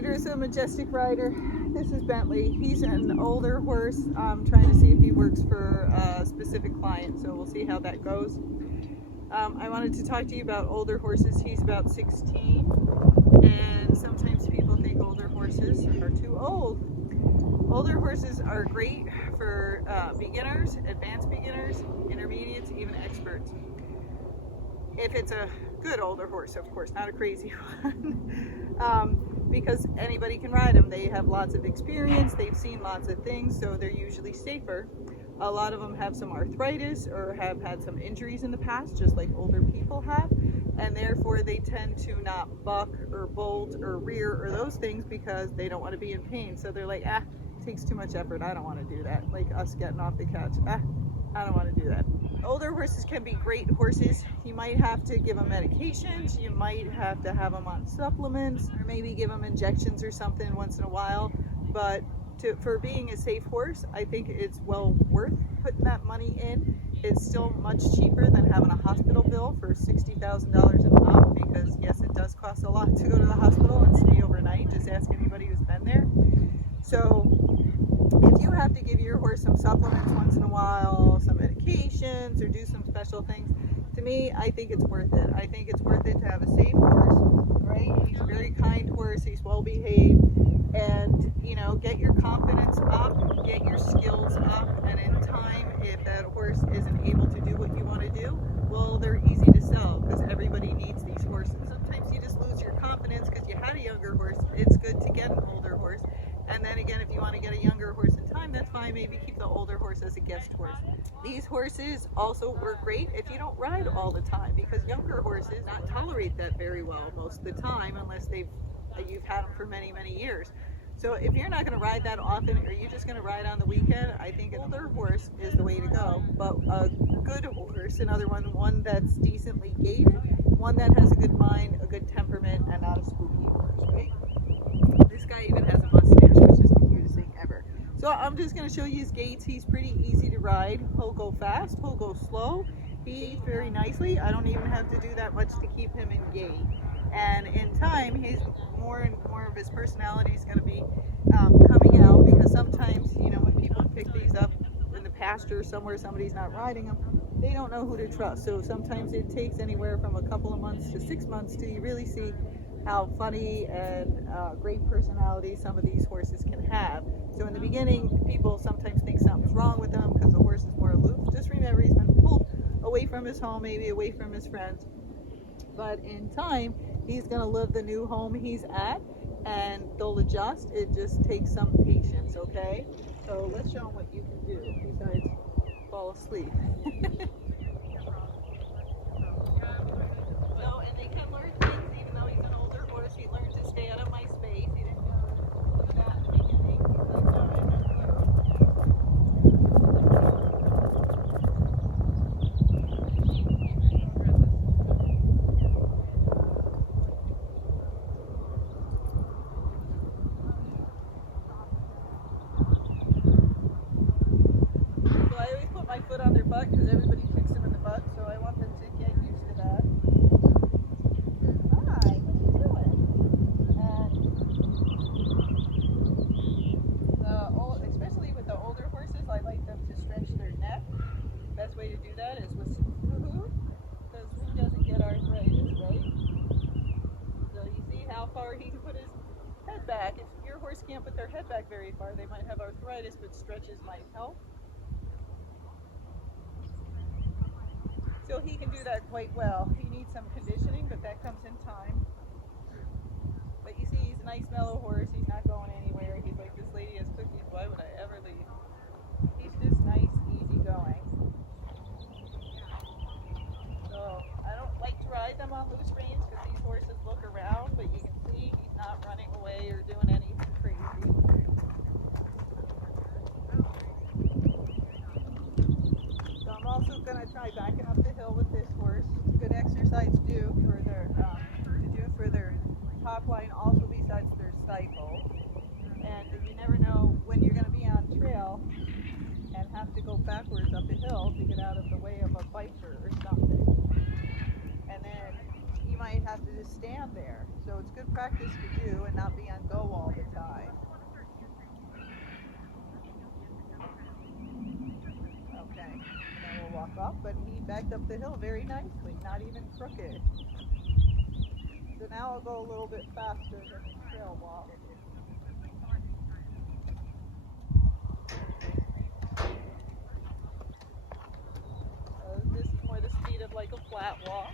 DeRusso Majestic Rider. This is Bentley. He's an older horse. I'm trying to see if he works for a specific client, so we'll see how that goes. I wanted to talk to you about older horses. He's about 16, and sometimes people think older horses are too old. Older horses are great for beginners, advanced beginners, intermediates, even experts. If it's a good older horse, of course, not a crazy one. Because anybody can ride them. They have lots of experience, they've seen lots of things, so they're usually safer. A lot of them have some arthritis or have had some injuries in the past, just like older people have, and therefore they tend to not buck or bolt or rear or those things because they don't want to be in pain. So they're like, it takes too much effort, I don't want to do that. Like us getting off the couch, I don't want to do that. Older horses can be great horses. You might have to give them medications, you might have to have them on supplements, or maybe give them injections or something once in a while, but for being a safe horse, I think it's well worth putting that money in. It's still much cheaper than having a hospital bill for $60,000 a pop, because yes, it does cost a lot to go to the hospital and stay overnight. Just ask anybody who's been there. So if you have to give your horse some supplements once in a while, some medications, or do some special things, to me, I think it's worth it. I think it's worth it to have a safe horse, right? He's a very kind horse, he's well behaved, and get your confidence up, get your skills up, and in time, if that horse isn't able to do what you want to do, well, they're easy to sell because everybody needs these horses. Sometimes you just lose your confidence because you had a younger horse. It's good to get an older horse. And then again, if you want to get a younger horse in time, that's fine. Maybe keep the older horse as a guest horse. These horses also work great if you don't ride all the time, because younger horses not tolerate that very well most of the time unless you've had them for many, many years. So if you're not going to ride that often, or you're just going to ride on the weekend, I think an older horse is the way to go. But a good horse, another one that's decently gaited, one that has a good mind, a good temperament, and not a spooky horse, right? This guy even has a mustache, which is the cutest thing ever. So I'm just going to show you his gaits. He's pretty easy to ride. He'll go fast, he'll go slow. He eats very nicely. I don't even have to do that much to keep him in gait. And in time, he's more and more of his personality is going to be coming out, because sometimes, when people pick these up in the pasture somewhere, somebody's not riding them, they don't know who to trust. So sometimes it takes anywhere from a couple of months to 6 months till you really see how funny and great personality some of these horses can have. So in the beginning, people sometimes think something's wrong with them because the horse is more aloof. Just remember, he's been pulled away from his home, maybe away from his friends. But in time, he's going to live the new home he's at, and they'll adjust. It just takes some patience, okay? So let's show him what you can do besides fall asleep. So, and they can learn things, even though he's an older horse. He learned to stay out of my space. He didn't do that in the beginning. He's like, no, I'm not my foot on their butt because everybody kicks them in the butt, so I want them to get used to that. Hi, what are you doing? And especially with the older horses, I like them to stretch their neck. Best way to do that is with woo-hoo, because who doesn't get arthritis, right? So you see how far he can put his head back. If your horse can't put their head back very far, they might have arthritis, but stretches might help. So he can do that quite well. He needs some conditioning, but that comes in time. But you see, he's a nice mellow horse. He's not going anywhere. He's like, this lady has cookies, why would I ever leave? He's just nice, easy going. So I don't like to ride them on loose reins because these horses look around, but you can see he's not running away or doing anything crazy. I'm also going to try backing up the hill with this horse. It's a good exercise to do for their top line, also besides their stifle. And you never know when you're going to be on trail and have to go backwards up a hill to get out of the way of a biker or something. And then you might have to just stand there. So it's good practice to do and not be on go all the time. Okay, and then we'll walk up, but he backed up the hill very nicely, not even crooked. So now I'll go a little bit faster than the trail walk. This is more the speed of like a flat walk.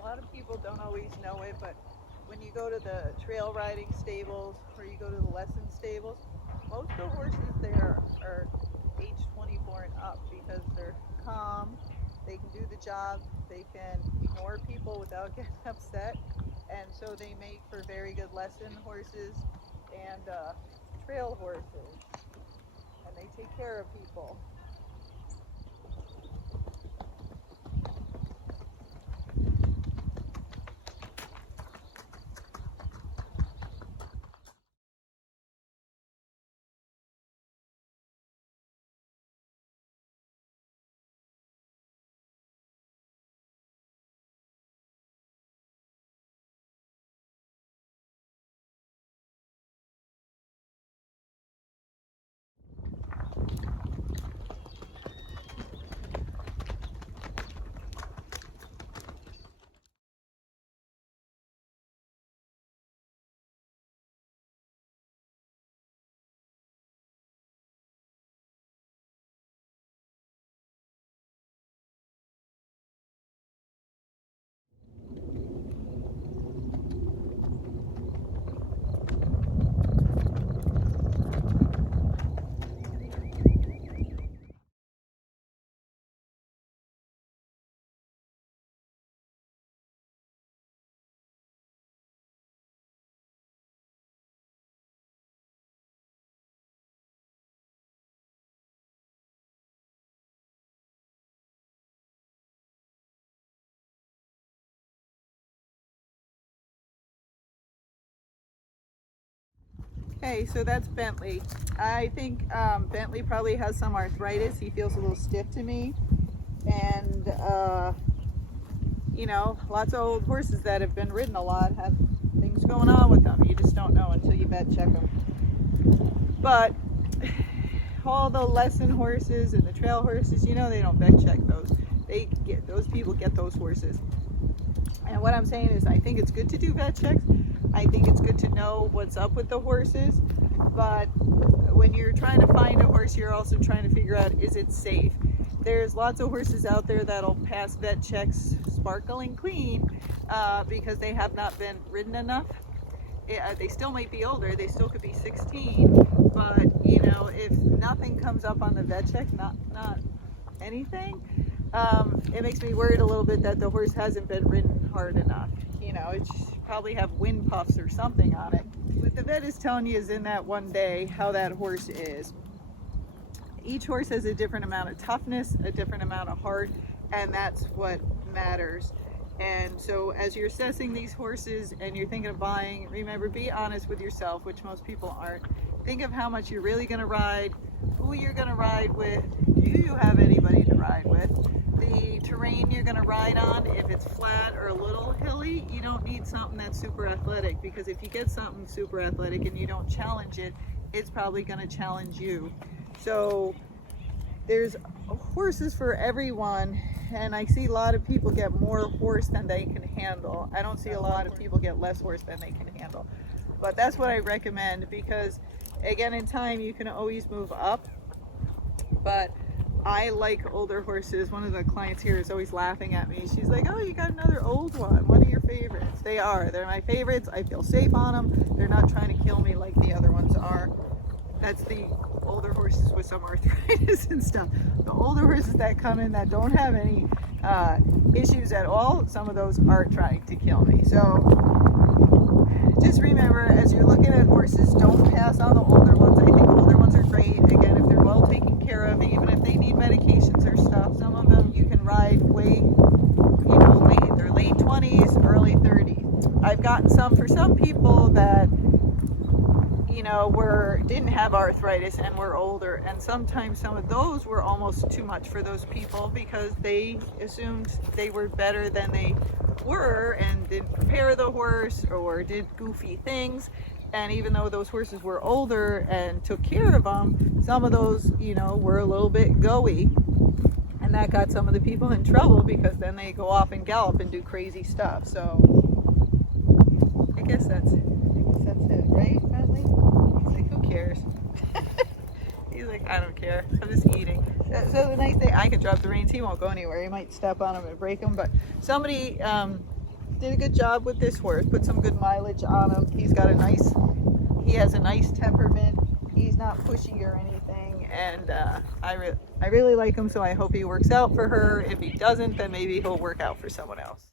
A lot of people don't always know it, but when you go to the trail riding stables or you go to the lesson stables, most of the horses there are age 24 and up because they're calm, they can do the job, they can ignore people without getting upset, and so they make for very good lesson horses and trail horses, and they take care of people. Okay, so that's Bentley. I think Bentley probably has some arthritis. He feels a little stiff to me. And, you know, lots of old horses that have been ridden a lot have things going on with them. You just don't know until you vet check them. But all the lesson horses and the trail horses, you know, they don't vet check those. Those people get those horses. And what I'm saying is I think it's good to do vet checks. I think it's good to know what's up with the horses, but when you're trying to find a horse, you're also trying to figure out, is it safe? There's lots of horses out there that'll pass vet checks sparkling clean because they have not been ridden enough. They still might be older, they still could be 16, but you know, if nothing comes up on the vet check, not anything, it makes me worried a little bit that the horse hasn't been ridden hard enough. You know, it should probably have wind puffs or something on it. What the vet is telling you is in that one day how that horse is. each horse has a different amount of toughness, a different amount of heart, and that's what matters. And so as you're assessing these horses and you're thinking of buying, remember, be honest with yourself, which most people aren't. Think of how much you're really going to ride, who you're going to ride with, do you have anybody to ride with, the terrain you're going to ride on. If it's flat or a little hilly, you don't need something that's super athletic, because if you get something super athletic and you don't challenge it, it's probably going to challenge you. So there's horses for everyone, and I see a lot of people get more horse than they can handle. I don't see a lot of people get less horse than they can handle, but that's what I recommend, because again, in time you can always move up. But I like older horses. One of the clients here is always laughing at me. She's like, oh, you got another old one of your favorites. They are, they're my favorites. I feel safe on them. They're not trying to kill me like the other ones are. That's the older horses with some arthritis and stuff. The older horses that come in that don't have any issues at all, some of those are trying to kill me. So just remember, as you're looking at horses, don't pass on the older ones. I think older ones are great. Again, if they're well taken care of, even if they need medications or stuff, some of them you can ride way, they're late 20s, early 30s. I've gotten some for some people that didn't have arthritis and were older, and sometimes some of those were almost too much for those people because they assumed they were better than they were and didn't prepare the horse or did goofy things. And even though those horses were older and took care of them, some of those were a little bit goey, and that got some of the people in trouble, because then they go off and gallop and do crazy stuff. So I guess that's it, right, Bentley? He's like, who cares? He's like, I don't care, I'm just eating. So the nice thing, I can drop the reins, he won't go anywhere. He might step on them and break them, but somebody did a good job with this horse, put some good mileage on him. He has a nice temperament. He's not pushy or anything, and I really like him, so I hope he works out for her. If he doesn't, then maybe he'll work out for someone else.